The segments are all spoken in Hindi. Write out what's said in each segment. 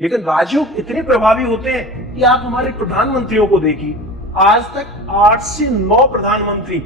लेकिन राजयोग इतने प्रभावी होते हैं कि आप हमारे प्रधानमंत्रियों को देखिए, आज तक 8 से 9 प्रधानमंत्री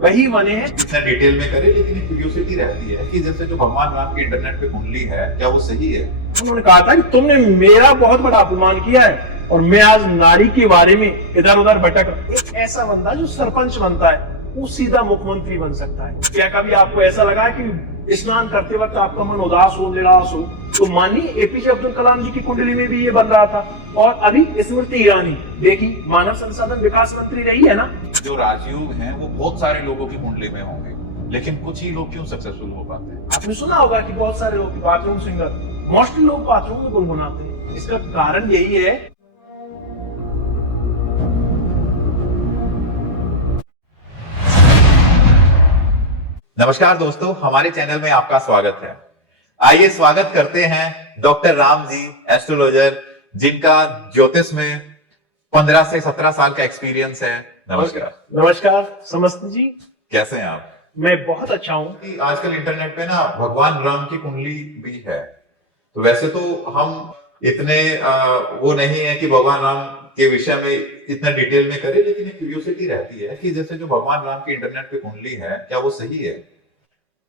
वही बने हैं। इतना डिटेल में करे, लेकिन एक क्यूरियोसिटी रहती है कि जैसे जो भगवान राम की इंटरनेट पे कुंडली है, क्या वो सही है? उन्होंने कहा था कि तुमने मेरा बहुत बड़ा अपमान किया है और मैं आज नारी के बारे में इधर उधर भटक। एक ऐसा बंदा जो सरपंच बनता है वो सीधा मुख्यमंत्री बन सकता है। क्या कभी आपको ऐसा लगा कि स्नान करते वक्त आपका मन उदास हो, निराश हो? तो मानिए एपीजे अब्दुल कलाम जी की कुंडली में भी ये बन रहा था। और अभी स्मृति ईरानी देखी, मानव संसाधन विकास मंत्री रही है ना। जो राजयोग हैं वो बहुत सारे लोगों की कुंडली में होंगे, लेकिन कुछ ही लोग क्यों सक्सेसफुल हो पाते हैं? आपने सुना होगा कि बहुत सारे लोग बाथरूम सिंगर, मोस्टली लोग बाथरूम में गुनगुनाते हैं। इसका कारण यही है। नमस्कार दोस्तों, हमारे चैनल में आपका स्वागत है। आइए स्वागत करते हैं डॉक्टर राम जी, एस्ट्रोलॉजर, जिनका ज्योतिष में 15 से 17 साल का एक्सपीरियंस है। नमस्कार। नमस्कार समस्त जी, कैसे हैं आप? मैं बहुत अच्छा हूँ। कि आजकल इंटरनेट पे ना भगवान राम की कुंडली भी है, तो वैसे तो हम इतने वो नहीं है कि भगवान राम के विषय में इतना डिटेल में करें, लेकिन एक क्यूरियोसिटी रहती है कि जैसे जो भगवान राम की इंटरनेट पे कुंडली है, क्या वो सही है?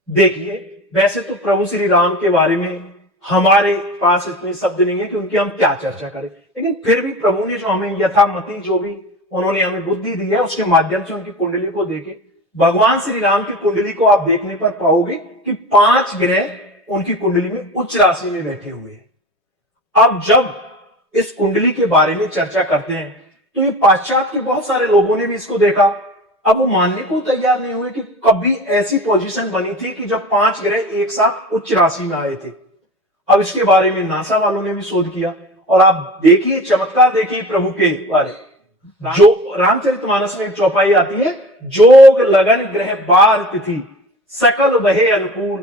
देखिए, वैसे तो प्रभु श्री राम के बारे में हमारे पास इतने शब्द नहीं है कि उनकी हम क्या चर्चा करें, लेकिन फिर भी प्रभु ने जो हमें यथामति जो भी उन्होंने हमें बुद्धि दी है उसके माध्यम से उनकी कुंडली को देखे। भगवान श्री राम की कुंडली को आप देखने पर पाओगे कि 5 ग्रह उनकी कुंडली में उच्च राशि में बैठे हुए हैं। अब जब इस कुंडली के बारे में चर्चा करते हैं तो ये पाश्चात्य के बहुत सारे लोगों ने भी इसको देखा। अब वो मानने को तैयार नहीं हुए कि कभी ऐसी पोजीशन बनी थी कि जब 5 ग्रह एक साथ उच्च राशि में आए थे। अब इसके बारे में नासा वालों ने भी शोध किया और आप देखिए, चमत्कार देखिए प्रभु के बारे। जो रामचरितमानस में एक चौपाई आती है, जोग लगन ग्रह बार तिथि सकल बहे अनुकूल,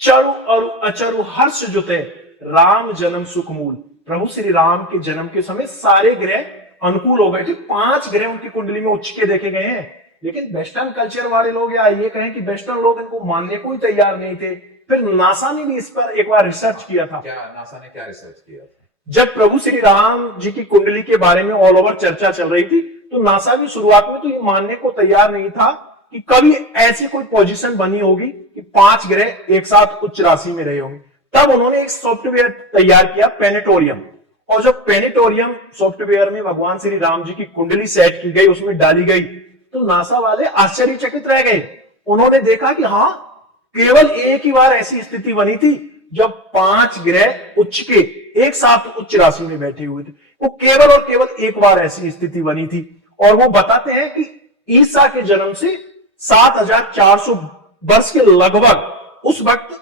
चरु अरु अचरु हर्ष जुते राम जन्म सुख मूल। प्रभु श्री राम के जन्म के समय सारे ग्रह अनुकूल हो गए थे। 5 ग्रह उनकी कुंडली में उच्च के देखे गए हैं, लेकिन वेस्टर्न कल्चर वाले लोग, या ये कहें कि वेस्टर्न लोग इनको मानने को ही तैयार नहीं थे। फिर नासा ने भी इस पर एक बार रिसर्च किया था। क्या नासा ने क्या रिसर्च किया था? जब प्रभु श्री राम जी की कुंडली के बारे में ऑल ओवर चर्चा चल रही थी, तो नासा भी शुरुआत में तो ये मानने को तैयार नहीं था कि कभी ऐसी कोई पोजीशन बनी होगी कि 5 ग्रह एक साथ उच्च राशि में रहे होंगे। तब उन्होंने एक सॉफ्टवेयर तैयार किया, प्लेनेटोरियम। और जब प्लेनेटोरियम सॉफ्टवेयर में भगवान श्री राम जी की कुंडली सेट की गई, उसमें डाली गई, तो नासा वाले आश्चर्यचकित रह गए। उन्होंने देखा कि हाँ, केवल एक ही बार ऐसी स्थिति बनी थी जब 5 ग्रह उच्च के एक साथ उच्च राशि में बैठे हुए थे। वो केवल और केवल एक बार ऐसी स्थिति बनी थी। और वो बताते हैं कि ईसा के जन्म से 7400 वर्ष के लगभग उस वक्त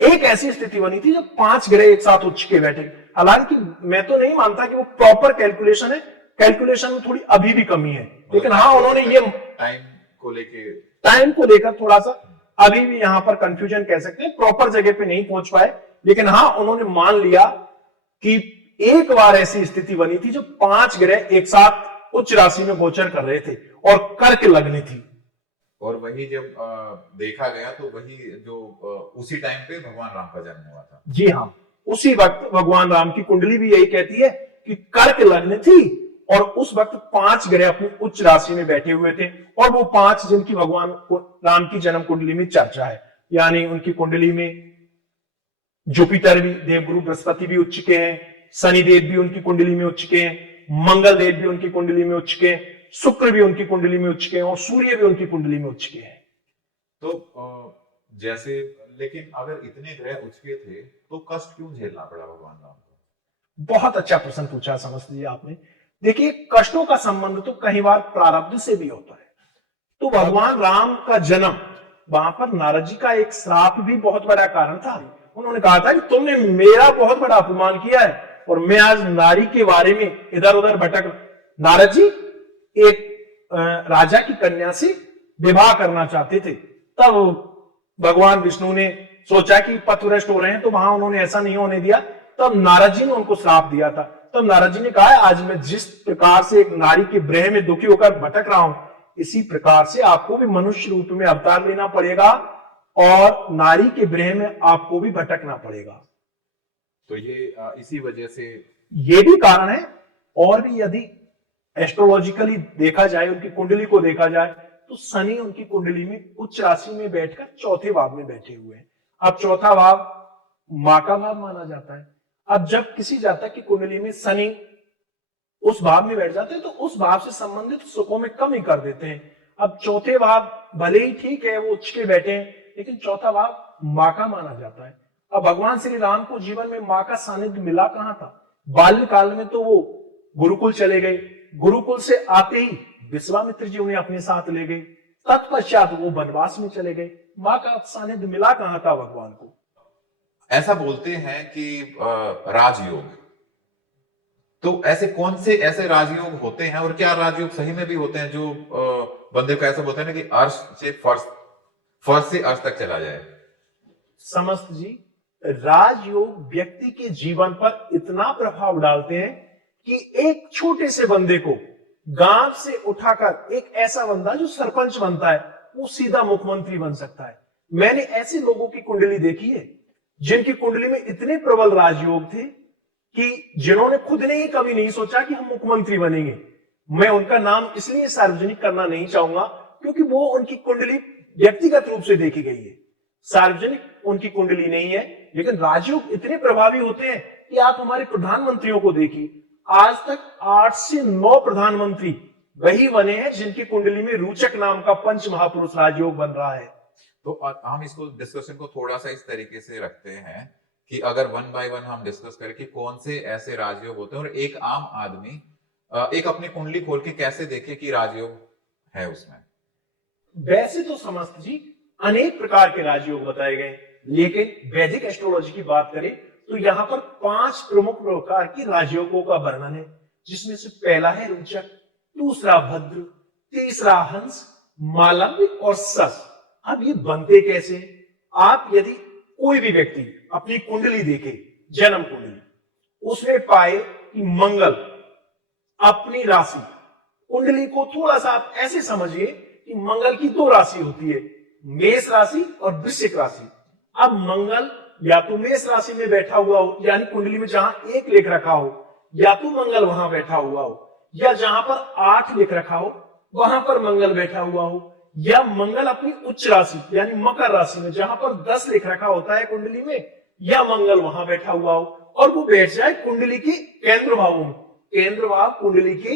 एक ऐसी स्थिति बनी थी जब 5 ग्रह एक साथ उच्च के बैठे। हालांकि मैं तो नहीं मानता कि वो प्रॉपर कैलकुलेशन है, कैलकुलेशन में थोड़ी अभी भी कमी है, लेकिन हाँ, उन्होंने ये टाइम को लेकर थोड़ा सा अभी भी यहां पर कंफ्यूजन कह सकते हैं, प्रॉपर जगह पे नहीं पहुंच पाए। लेकिन हाँ, उन्होंने मान लिया कि एक बार ऐसी स्थिति बनी थी जब 5 ग्रह एक साथ उच्च राशि में गोचर कर रहे थे और कर्क लग्न थी। और वही जब देखा गया तो वही जो उसी टाइम पे भगवान राम का जन्म हुआ था। जी हाँ, उसी वक्त भगवान राम की कुंडली भी यही कहती है कि कर्क लग्न थी और उस वक्त 5 ग्रह अपनी उच्च राशि में बैठे हुए थे। और वो 5 जिनकी भगवान राम की जन्म कुंडली में चर्चा है, यानी उनकी कुंडली में जुपिटर भी, देवगुरु बृहस्पति भी उच्च के हैं, शनिदेव भी उनकी कुंडली में उच्च के हैं, मंगल देव भी उनकी कुंडली में उच्च के हैं, शुक्र भी उनकी कुंडली में उच्च के हैं और सूर्य भी उनकी कुंडली में उच्च के हैं। तो जैसे, लेकिन अगर इतने ग्रह उच्च के थे तो कष्ट क्यों झेलना पड़ा भगवान राम को? बहुत अच्छा प्रश्न पूछा समझ लीजिए आपने। देखिए, कष्टों का संबंध तो कई बार प्रारब्ध से भी होता है। तो भगवान राम का जन्म, वहां पर नारद जी का एक श्राप भी बहुत बड़ा कारण था। उन्होंने कहा था कि तुमने मेरा बहुत बड़ा अपमान किया है और मैं आज नारी के बारे में इधर उधर भटक। नारद जी एक राजा की कन्या से विवाह करना चाहते थे। तब भगवान विष्णु ने सोचा कि पथभ्रष्ट हो रहे हैं, तो वहां उन्होंने ऐसा नहीं होने दिया। तब नारद जी ने उनको श्राप दिया था। तब नारद जी ने कहा, आज मैं जिस प्रकार से एक नारी के ब्रह में दुखी होकर भटक रहा हूं, इसी प्रकार से आपको भी मनुष्य रूप में अवतार लेना पड़ेगा और नारी के ब्रह में आपको भी भटकना पड़ेगा। तो ये इसी वजह से ये भी कारण है। और भी यदि एस्ट्रोलॉजिकली देखा जाए, उनकी कुंडली को देखा जाए, तो शनि उनकी कुंडली में उच्च राशि में बैठकर चौथे भाव में बैठे हुए हैं। अब चौथा भाव मां का भाव माना जाता है। अब जब किसी जातक की कुंडली में शनि उस भाव में बैठ जाते हैं तो उस भाव से संबंधित सुखों में कमी कर देते हैं। अब चौथे भाव भले ही ठीक है वो उच्च के बैठे हैं, लेकिन चौथा भाव मां का माना जाता है। अब भगवान श्री राम को जीवन में मां का सानिध्य मिला कहां था? बाल्यकाल में तो वो गुरुकुल चले गए, गुरुकुल से आते ही विश्वामित्र जी उन्हें अपने साथ ले गए, तत्पश्चात वो वनवास में चले गए। मां का सानिध्य मिला कहां था भगवान को? ऐसा बोलते हैं कि राजयोग, तो ऐसे कौन से ऐसे राजयोग होते हैं और क्या राजयोग सही में भी होते हैं जो बंदे को ऐसा बोलते हैं ना कि अर्श से फर्श से अर्श तक चला जाए? समस्त जी, राजयोग व्यक्ति के जीवन पर इतना प्रभाव डालते हैं कि एक छोटे से बंदे को गांव से उठाकर एक ऐसा बंदा जो सरपंच बनता है वो सीधा मुख्यमंत्री बन सकता है। मैंने ऐसे लोगों की कुंडली देखी है जिनकी कुंडली में इतने प्रबल राजयोग थे कि जिन्होंने खुद ने ही कभी नहीं सोचा कि हम मुख्यमंत्री बनेंगे। मैं उनका नाम इसलिए सार्वजनिक करना नहीं चाहूंगा क्योंकि वो उनकी कुंडली व्यक्तिगत रूप से देखी गई है, सार्वजनिक उनकी कुंडली नहीं है। लेकिन राजयोग इतने प्रभावी होते हैं कि आप हमारे प्रधानमंत्रियों को देखिए, आज तक 8 से 9 प्रधानमंत्री वही बने हैं जिनकी कुंडली में रोचक नाम का पंच महापुरुष राजयोग बन रहा है। तो हम इसको डिस्कशन को थोड़ा सा इस तरीके से रखते हैं कि अगर वन बाय वन हम डिस्कस करें कि कौन से ऐसे राजयोग होते हैं और एक आम आदमी एक अपनी कुंडली खोल के कैसे देखे कि राजयोग है उसमें। वैसे तो समस्त जी अनेक प्रकार के राजयोग बताए गए, लेकिन वैदिक एस्ट्रोलॉजी की बात करें तो यहाँ पर 5 प्रमुख प्रकार की राजयोगों का वर्णन है, जिसमें से पहला है रोचक, दूसरा भद्र, तीसरा हंस, मालव्य और सस। अब ये बनते कैसे? आप यदि कोई भी व्यक्ति अपनी कुंडली देखे, जन्म कुंडली, उसमें पाए कि मंगल अपनी राशि, कुंडली को थोड़ा सा आप ऐसे समझिए कि मंगल की 2 राशि होती है, मेष राशि और वृश्चिक राशि। अब मंगल या तो मेष राशि में बैठा हुआ हो, यानी कुंडली में जहां 1 लिख रखा हो, या तो मंगल वहां बैठा हुआ हो, या जहां पर 8 लिख रखा हो वहां पर मंगल बैठा हुआ हो, या मंगल अपनी उच्च राशि यानी मकर राशि में जहां पर 10 लिख रखा होता है कुंडली में, या मंगल वहां बैठा हुआ हो और वो बैठ जाए कुंडली के केंद्र भावों में। केंद्र भाव कुंडली के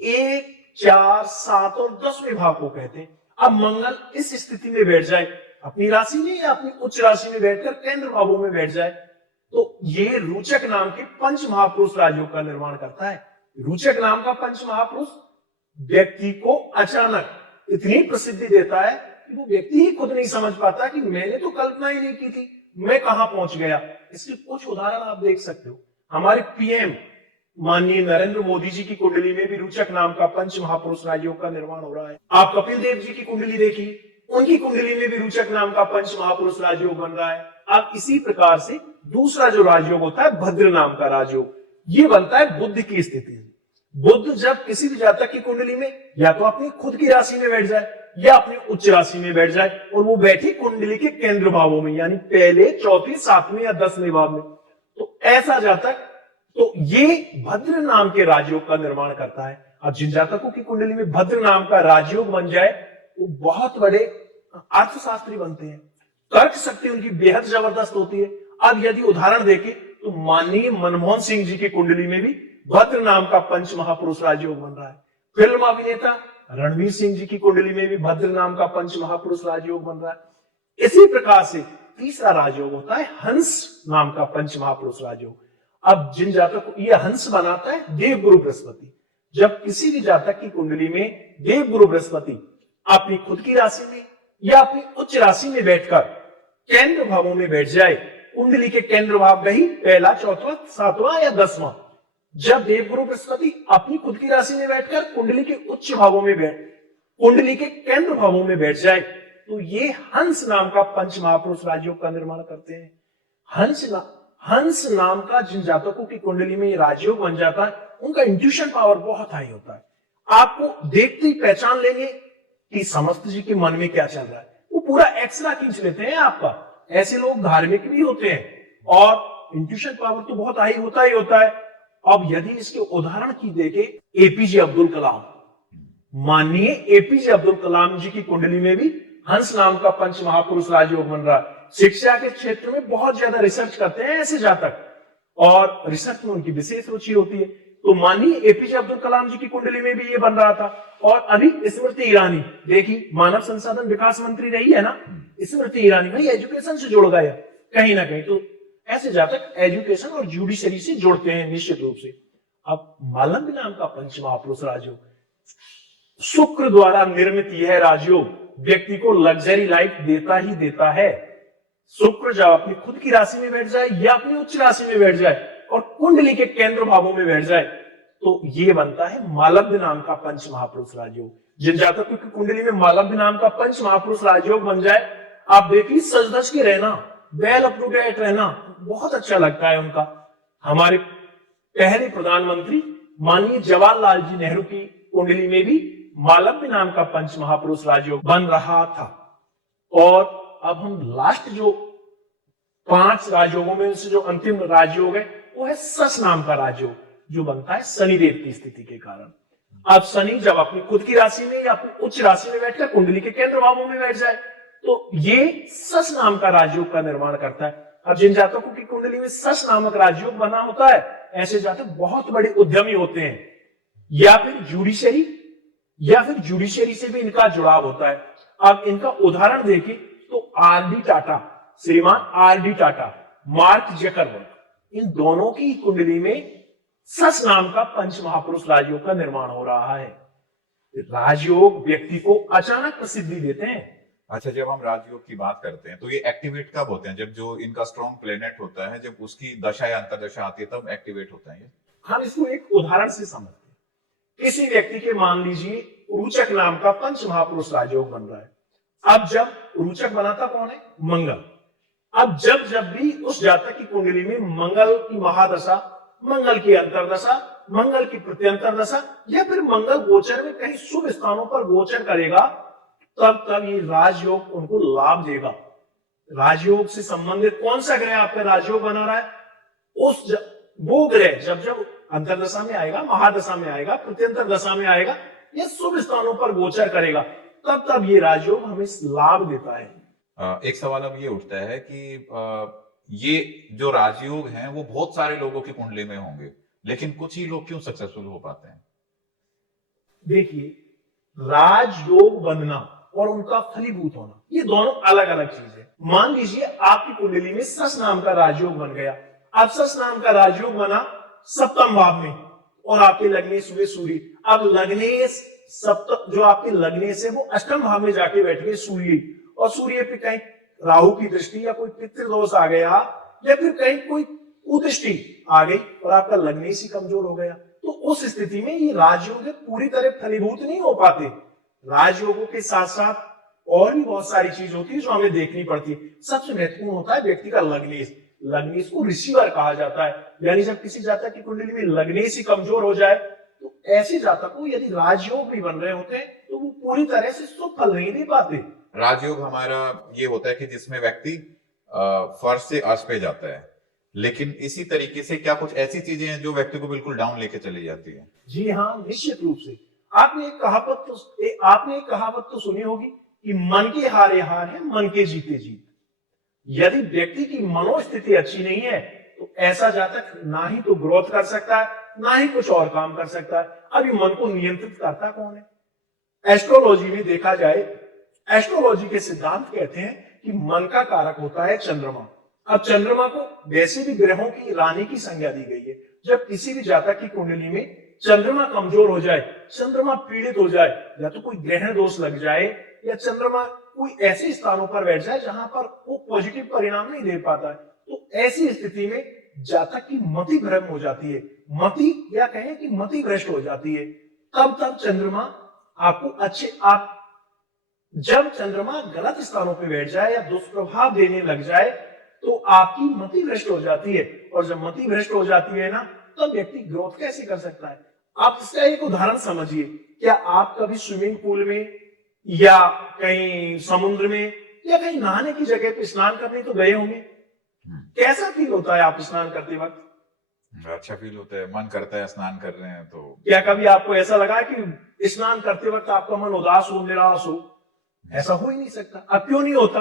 1, 4, 7 और 10वें भाव को कहते हैं। अब मंगल इस स्थिति में बैठ जाए अपनी राशि में या अपनी उच्च राशि में बैठकर केंद्र भावों में बैठ जाए, तो ये रोचक नाम के पंच महापुरुष राजयोग का निर्माण करता है। रोचक नाम का पंच महापुरुष व्यक्ति को अचानक इतनी प्रसिद्धि देता है कि वो व्यक्ति ही खुद नहीं समझ पाता कि मैंने तो कल्पना ही नहीं की थी, मैं कहां पहुंच गया। इसके कुछ उदाहरण आप देख सकते हो। हमारे पीएम माननीय नरेंद्र मोदी जी की कुंडली में भी रोचक नाम का पंच महापुरुष राजयोग का निर्माण हो रहा है। आप कपिल देव जी की कुंडली देखिए, उनकी कुंडली में भी रोचक नाम का पंच महापुरुष राजयोग बन रहा है। अब इसी प्रकार से दूसरा जो राजयोग होता है भद्र नाम का राजयोग, ये बनता है बुध की स्थिति में। बुध जब किसी भी जातक की कुंडली में या तो अपनी खुद की राशि में बैठ जाए या अपनी उच्च राशि में बैठ जाए और वो बैठी कुंडली के केंद्र भावों में यानी पहले, चौथे, 7वें या 10वें भाव में, तो ऐसा जातक, तो ये भद्र नाम के राजयोग का निर्माण करता है। अब जिन जातकों की कुंडली में भद्र नाम का राजयोग बन जाए वो बहुत बड़े अर्थशास्त्री बनते हैं, तर्क शक्ति उनकी बेहद जबरदस्त होती है। अब यदि उदाहरण देखें तो माननीय मनमोहन सिंह जी की कुंडली में भी भद्र नाम का पंच महापुरुष राजयोग बन रहा है। फिल्म अभिनेता रणवीर सिंह जी की कुंडली में भी भद्र नाम का पंच महापुरुष राजयोग बन रहा है। इसी प्रकार से तीसरा राजयोग होता है हंस नाम का पंच महापुरुष राजयोग। अब जिन जातक को यह हंस बनाता है देवगुरु बृहस्पति। जब किसी भी जातक की कुंडली में देवगुरु बृहस्पति अपनी खुद की राशि में या अपनी उच्च राशि में बैठकर केंद्र भावों में बैठ जाए, कुंडली के केंद्र भाव वही पहला, चौथा, 7वां या 10वां, जब देवगुरु बृहस्पति अपनी खुद की राशि में बैठकर कुंडली के उच्च भावों में कुंडली के केंद्र भावों में बैठ जाए, तो ये हंस नाम का पंच महापुरुष राजयोग का निर्माण करते हैं। हंस नाम का जिन जातकों की कुंडली में ये राजयोग बन जाता है, उनका इंट्यूशन पावर बहुत हाई होता है। आपको देखते ही पहचान लेंगे कि समस्त जी के मन में क्या चल रहा है। वो पूरा एक्सरा खींच लेते हैं आपका। ऐसे लोग धार्मिक भी होते हैं और इंट्यूशन पावर तो बहुत हाई होता ही होता है। अब यदि इसके उदाहरण की देखे एपीजे अब्दुल कलाम, माननीय एपीजे अब्दुल कलाम जी की कुंडली में भी हंस नाम का पंच महापुरुष राजयोग बन रहा है। शिक्षा के क्षेत्र में बहुत ज्यादा रिसर्च करते हैं ऐसे जातक, और रिसर्च में उनकी विशेष रुचि होती है। तो माननीय एपीजे अब्दुल कलाम जी की कुंडली में भी ये बन रहा था। और अभी स्मृति ईरानी देखी, मानव संसाधन विकास मंत्री रही है ना स्मृति ईरानी, भाई एजुकेशन से जुड़ गए कहीं ना कहीं। तो ऐसे जातक एजुकेशन और जुडिशरी से जुड़ते हैं निश्चित रूप से। अब मालंब नाम का पंच महापुरुष राजयोग, शुक्र द्वारा निर्मित यह राजयोग व्यक्ति को लग्जरी लाइफ देता ही देता है। शुक्र जब अपनी खुद की राशि में बैठ जाए या अपनी उच्च राशि में बैठ जाए और कुंडली के केंद्र भावों में बैठ जाए तो ये बनता है मालब्ध नाम का पंच महापुरुष राजयोग। जिन जातकों की कुंडली में मालब्ध नाम का पंच महापुरुष राजयोग बन जाए, आप देखिए सज धज के रहना, वेल अप टू डेट रहना बहुत अच्छा लगता है उनका। हमारे पहले प्रधानमंत्री माननीय जवाहरलाल जी नेहरू की कुंडली में भी मालब्ध नाम का पंच महापुरुष राजयोग बन रहा था। और अब हम लास्ट जो 5 राजयोगों में से जो अंतिम राजयोग है वो है सस नाम का राजयोग, जो बनता है शनिदेव की स्थिति के कारण। अब शनि जब अपनी खुद की राशि में या अपनी उच्च राशि में बैठकर कुंडली के केंद्र भावों में बैठ जाए तो ये सस नाम का राजयोग का निर्माण करता है। अब जिन जातकों की कुंडली में सस नामक राजयोग बना होता है, ऐसे जातक बहुत बड़े उद्यमी होते हैं, या फिर जुडिशरी से भी इनका जुड़ाव होता है। अब इनका उदाहरण देखिए तो आरडी टाटा, श्रीमान आरडी टाटा, मार्क जकरबर्ग, इन दोनों की कुंडली में सस नाम का पंच महापुरुष राजयोग का निर्माण हो रहा है। राजयोग व्यक्ति को अचानक प्रसिद्धि देते हैं। अच्छा, जब हम राजयोग की बात करते हैं तो ये एक्टिवेट कब होते हैं? जब जो इनका स्ट्रॉन्ग प्लेनेट होता है, जब उसकी दशा या अंतरदशा आती है तब एक्टिवेट होता है। हम इसको एक उदाहरण से समझते हैं। किसी व्यक्ति के मान लीजिए रोचक नाम का पंच महापुरुष राजयोग बन रहा है। अब जब रोचक बनाता कौन है? मंगल। अब जब भी उस जातक की कुंडली में मंगल की महादशा, मंगल की अंतरदशा, मंगल की प्रत्यंतर दशा या फिर मंगल गोचर में कहीं शुभ स्थानों पर गोचर करेगा, तब ये राजयोग उनको लाभ देगा। राजयोग से संबंधित कौन सा ग्रह आपका राजयोग बना रहा है, वो ग्रह जब अंतरदशा में आएगा, महादशा में आएगा, प्रत्यंतर दशा में आएगा या शुभ स्थानों पर गोचर करेगा, तब ये राजयोग हमें लाभ देता है। एक सवाल अब ये उठता है कि ये जो राजयोग हैं वो बहुत सारे लोगों की कुंडली में होंगे, लेकिन कुछ ही लोग क्यों सक्सेसफुल हो पाते हैं? देखिए, राजयोग बनना और उनका फलीभूत होना ये दोनों अलग अलग चीज है। मान लीजिए आपकी कुंडली में सस नाम का राजयोग बन गया। अब सस नाम का राजयोग बना सप्तम भाव में और आपके लग्नेश हुए सूर्य। अब लग्नेश सप्तम जो आपके लग्नेश है वो अष्टम भाव में जाके बैठ गए सूर्य, और सूर्य पे कहीं राहु की दृष्टि या कोई पितृदोष आ गया या फिर कहीं कोई कुदृष्टि आ गई और आपका लग्नेश ही कमजोर हो गया, तो उस स्थिति में ये राजयोग पूरी तरह फलीभूत नहीं हो पाते। राजयोगों के साथ साथ और भी बहुत सारी चीज होती है जो हमें देखनी पड़ती है। सबसे महत्वपूर्ण होता है व्यक्ति का लग्नेश। लग्नेश को रिसीवर कहा जाता है, यानी जब किसी जातक की कुंडली में लग्नेश ही कमजोर हो जाए तो ऐसे जातक को यदि राजयोग भी बन रहे होते हैं तो वो पूरी तरह से शुभ फल नहीं दे पाते। राजयोग हमारा ये होता है कि जिसमें व्यक्ति फर्श से अर्श पे जाता है, लेकिन इसी तरीके से क्या कुछ ऐसी चीजें हैं जो व्यक्ति को बिल्कुल डाउन लेके चली जाती है? जी हाँ, निश्चित रूप से। आपने एक कहावत तो सुनी होगी कि मन के हारे हार है, मन के जीते जीत। यदि व्यक्ति की मनोस्थिति अच्छी नहीं है तो ऐसा जातक ना ही तो ग्रोथ कर सकता है ना ही कुछ और काम कर सकता है। अभी मन को नियंत्रित करता कौन है? एस्ट्रोलॉजी में देखा जाए, एस्ट्रोलॉजी के सिद्धांत कहते हैं कि मन का कारक होता है चंद्रमा। अब चंद्रमा को वैसे भी ग्रहों की रानी की संज्ञा दी गई है। जब किसी भी जातक की कुंडली में चंद्रमा कमजोर हो जाए, चंद्रमा पीड़ित हो जाए, या तो कोई ग्रहण दोष लग जाए या चंद्रमा कोई ऐसे स्थानों पर बैठ जाए जहां पर वो पॉजिटिव परिणाम नहीं दे पाता है, तो ऐसी स्थिति में जातक की मति भ्रम हो जाती है, मति या कहें कि मति भ्रष्ट हो जाती है। तब चंद्रमा आपको जब चंद्रमा गलत स्थानों पर बैठ जाए या दुष्प्रभाव देने लग जाए तो आपकी मति भ्रष्ट हो जाती है, और जब मति भ्रष्ट हो जाती है ना, तब व्यक्ति ग्रोथ कैसे कर सकता है? आप इसका एक उदाहरण समझिए। क्या आप कभी स्विमिंग पूल में या कहीं समुद्र में या कहीं नहाने की जगह पे स्नान करने तो गए होंगे? कैसा फील होता है आप स्नान करते वक्त? अच्छा फील होता है, मन करता है स्नान कर रहे हैं तो। क्या कभी आपको ऐसा लगा है कि स्नान करते वक्त आपका मन उदास हो, निराश हो? ऐसा हो ही नहीं सकता। अब क्यों नहीं होता?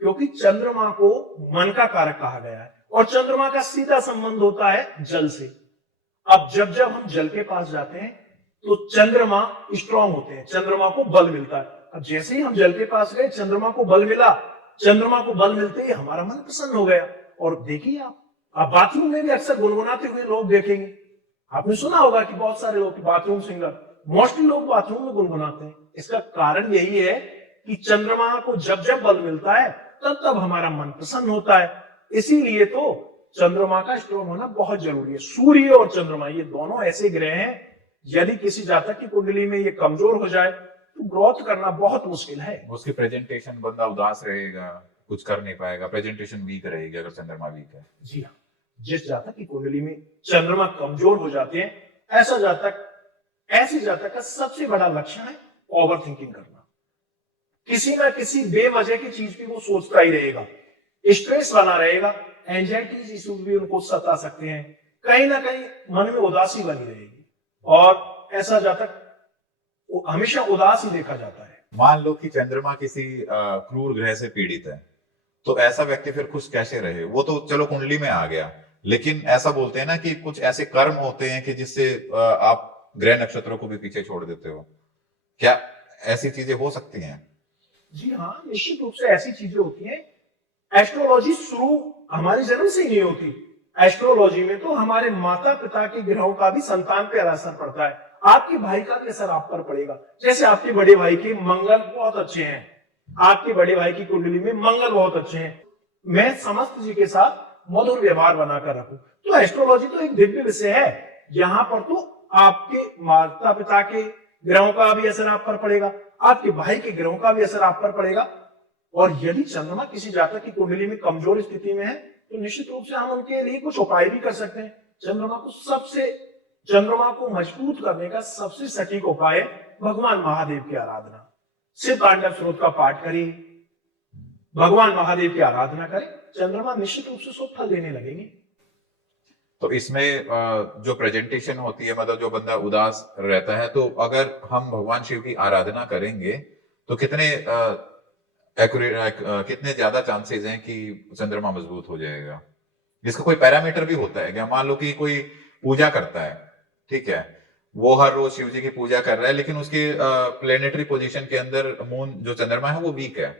क्योंकि चंद्रमा को मन का कारक कहा गया है और चंद्रमा का सीधा संबंध होता है जल से। अब जब जब हम जल के पास जाते हैं तो चंद्रमा स्ट्रांग होते हैं, चंद्रमा को बल मिलता है। अब जैसे ही हम जल के पास गए, चंद्रमा को बल मिला, चंद्रमा को बल मिलते ही हमारा मन प्रसन्न हो गया। और देखिए आप बाथरूम में भी अक्सर गुनगुनाते हुए लोग देखेंगे। आपने सुना होगा कि बहुत सारे लोग बाथरूम सिंगर, मोस्टली लोग बाथरूम में गुनगुनाते हैं। इसका कारण यही है कि चंद्रमा को जब जब बल मिलता है तब तब हमारा मन प्रसन्न होता है। इसीलिए तो चंद्रमा का स्ट्रांग होना बहुत जरूरी है। सूर्य और चंद्रमा ये दोनों ऐसे ग्रह हैं, यदि किसी जातक की कुंडली में ये कमजोर हो जाए तो ग्रोथ करना बहुत मुश्किल है। उसकी प्रेजेंटेशन, बंदा उदास रहेगा, कुछ कर नहीं पाएगा, प्रेजेंटेशन वीक रहेगी अगर चंद्रमा वीक है। जी हाँ, जिस जातक की कुंडली में चंद्रमा कमजोर हो जाते हैं, ऐसे जातक का सबसे बड़ा लक्षण है ओवर थिंकिंग करना। किसी ना किसी बेवजह की चीज भी वो सोचता ही रहेगा, स्ट्रेस बना रहेगा, एंजाइटी इश्यूज भी उनको सता सकते हैं, कहीं ना कहीं मन में उदासी बनी रहेगी और ऐसा जातक हमेशा उदास ही देखा जाता है। मान लो कि चंद्रमा किसी क्रूर ग्रह से पीड़ित है, तो ऐसा व्यक्ति फिर खुश कैसे रहे? वो तो चलो कुंडली में आ गया, लेकिन ऐसा बोलते हैं ना कि कुछ ऐसे कर्म होते हैं कि जिससे आप ग्रह नक्षत्रों को भी पीछे छोड़ देते हो। क्या ऐसी चीजें हो सकती हैं? जी हाँ, निश्चित रूप से ऐसी चीजें होती हैं। एस्ट्रोलॉजी शुरू हमारे जन्म से ही नहीं होती। एस्ट्रोलॉजी में तो हमारे माता पिता के ग्रहों का भी संतान पर असर पड़ता है। आपके भाई का भी असर आप पर पड़ेगा। जैसे आपके बड़े भाई के मंगल बहुत अच्छे हैं, आपके बड़े भाई की कुंडली में मंगल बहुत अच्छे हैं, मैं समस्त जी के साथ मधुर व्यवहार बनाकर रखूं, तो एस्ट्रोलॉजी तो एक दिव्य विषय है। यहां पर तो आपके माता पिता के ग्रहों का भी असर आप पर पड़ेगा, आपके भाई के ग्रहों का भी असर आप पर पड़ेगा। और यदि चंद्रमा किसी जातक की कुंडली में कमजोर स्थिति में है तो निश्चित रूप से हम उनके लिए कुछ उपाय भी कर सकते हैं। चंद्रमा को मजबूत करने का सबसे सटीक उपाय है भगवान महादेव की आराधना। शिव तांडव स्रोत का पाठ करिए, भगवान महादेव की आराधना करें, चंद्रमा निश्चित रूप से शुभ फल देने लगेंगे। तो इसमें जो प्रेजेंटेशन होती है, मतलब जो बंदा उदास रहता है, तो अगर हम भगवान शिव की आराधना करेंगे तो कितने ज्यादा चांसेस हैं कि चंद्रमा मजबूत हो जाएगा? जिसका कोई पैरामीटर भी होता है क्या? मान लो कि कोई पूजा करता है, ठीक है, वो हर रोज शिव जी की पूजा कर रहा है, लेकिन उसके प्लेनेटरी पोजीशन के अंदर मून जो चंद्रमा है वो वीक है,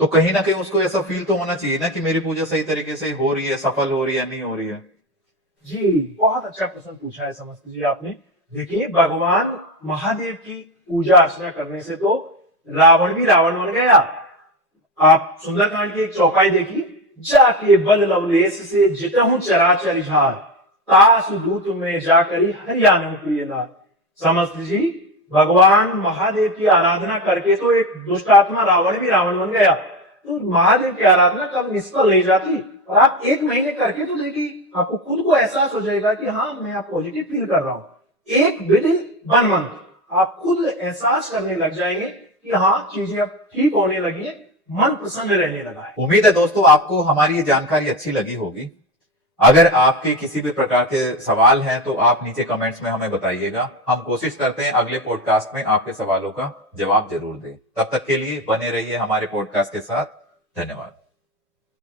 तो कहीं ना कहीं उसको ऐसा फील तो होना चाहिए ना कि मेरी पूजा सही तरीके से हो रही है, सफल हो रही है, नहीं हो रही है। जी, बहुत अच्छा प्रश्न पूछा है समस्त जी आपने। देखिए, भगवान महादेव की पूजा अर्चना करने से तो रावण भी रावण बन गया। आप सुंदरकांड की एक चौपाई देखिए, जाके बल लवलेश से जितहु चराचर झार, तासु दूत में जाकरी हरियाणा प्रिय नार। समस्त जी, भगवान महादेव की आराधना करके तो एक दुष्ट आत्मा रावण भी रावण बन गया। तो महादेव की आराधना कब निष्फल नहीं जाती। और आप 1 महीने करके तो देखिए, आपको खुद को एहसास हो जाएगा कि हाँ, मैं आप पॉजिटिव फील कर रहा हूं। एक विदिन 1 मंथ आप खुद एहसास करने लग जाएंगे कि हाँ, चीजें अब ठीक होने लगी है, मन प्रसन्न रहने लगा है। उम्मीद है दोस्तों आपको हमारी ये जानकारी अच्छी लगी होगी। अगर आपके किसी भी प्रकार के सवाल हैं तो आप नीचे कमेंट्स में हमें बताइएगा। हम कोशिश करते हैं अगले पॉडकास्ट में आपके सवालों का जवाब जरूर दें। तब तक के लिए बने रहिए हमारे पॉडकास्ट के साथ। धन्यवाद।